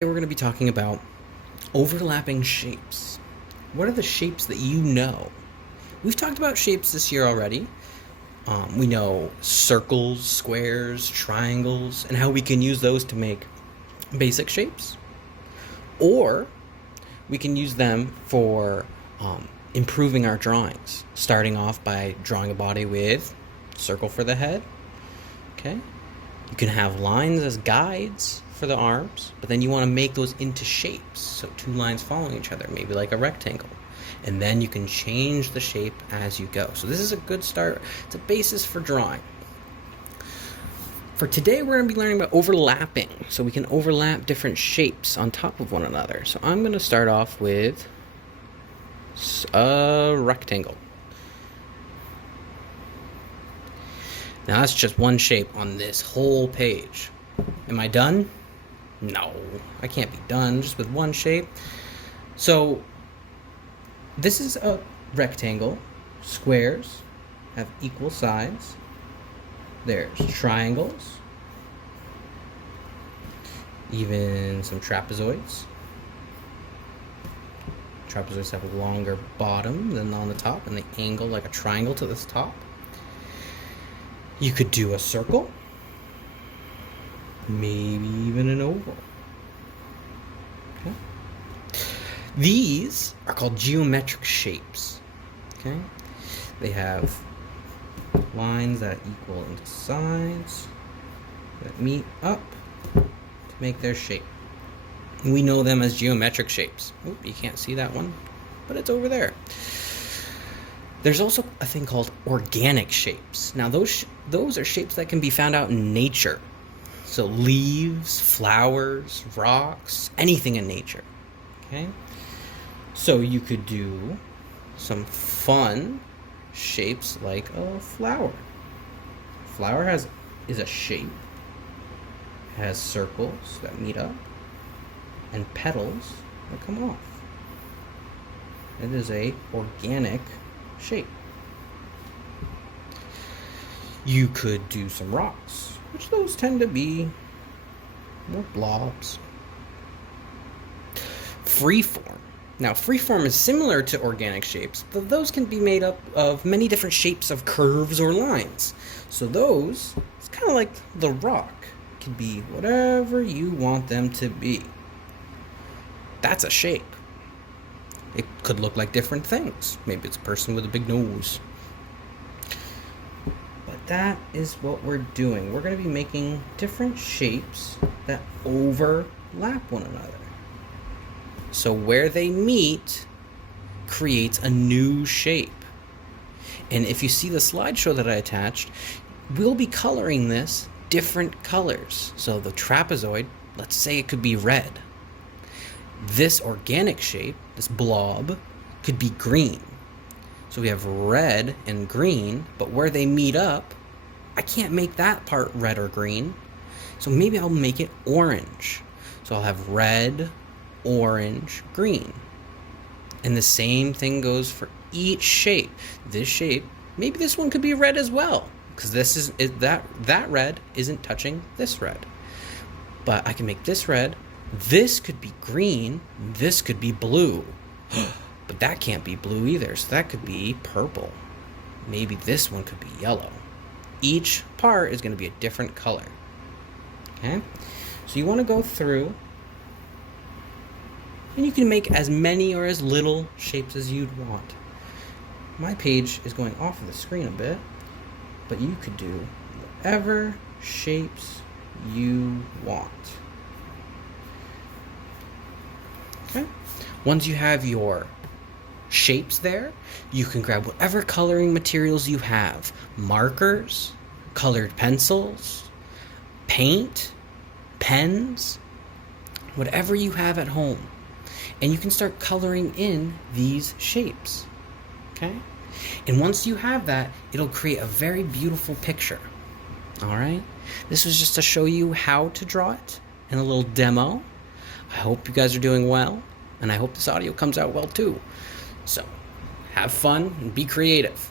We're going to be talking about overlapping shapes. What are the shapes that you know? We've talked about shapes this year already. We know circles, squares, triangles, and how we can use those to make basic shapes. Or we can use them for improving our drawings, starting off by drawing a body with circle for the head. Okay? You can have lines as guides for the arms, but then you want to make those into shapes. So two lines following each other, maybe like a rectangle. And then you can change the shape as you go. So this is a good start. It's a basis for drawing. For today, we're going to be learning about overlapping. So we can overlap different shapes on top of one another. So I'm going to start off with a rectangle. Now that's just one shape on this whole page. Am I done? No, I can't be done just with one shape. So this is a rectangle. Squares have equal sides. There's triangles. Even some trapezoids. Trapezoids have a longer bottom than on the top, and they angle like a triangle to this top. You could do a circle, maybe even an oval. Okay. These are called geometric shapes. Okay. They have lines that equal into sides that meet up to make their shape. We know them as geometric shapes. Oop, you can't see that one, but it's over there. There's also a thing called organic shapes. Now those are shapes that can be found out in nature. So leaves, flowers, rocks, anything in nature. Okay? So you could do some fun shapes like a flower. Flower is a shape. It has circles that meet up and petals that come off. It is a organic shape. You could do some rocks, which those tend to be more blobs. Freeform. Now, freeform is similar to organic shapes, but those can be made up of many different shapes of curves or lines. So those, it's kind of like the rock, can be whatever you want them to be. That's a shape. It could look like different things. Maybe it's a person with a big nose. But that is what we're doing. We're going to be making different shapes that overlap one another. So where they meet creates a new shape. And if you see the slideshow that I attached, we'll be coloring this different colors. So the trapezoid, let's say it could be red. This organic shape, this blob, could be green. So we have red and green, but where they meet up, I can't make that part red or green. So maybe I'll make it orange. So I'll have red, orange, green. And the same thing goes for each shape. This shape, maybe this one could be red as well, because that red isn't touching this red. But I can make this red. This could be green, this could be blue, but that can't be blue either, so that could be purple. Maybe this one could be yellow. Each part is going to be a different color. Okay? So you want to go through, and you can make as many or as little shapes as you'd want. My page is going off of the screen a bit, but you could do whatever shapes you want. Okay. Once you have your shapes there, you can grab whatever coloring materials you have. Markers, colored pencils, paint, pens, whatever you have at home. And you can start coloring in these shapes. Okay? And once you have that, it'll create a very beautiful picture. Alright? This was just to show you how to draw it in a little demo. I hope you guys are doing well, and I hope this audio comes out well too. So, have fun and be creative.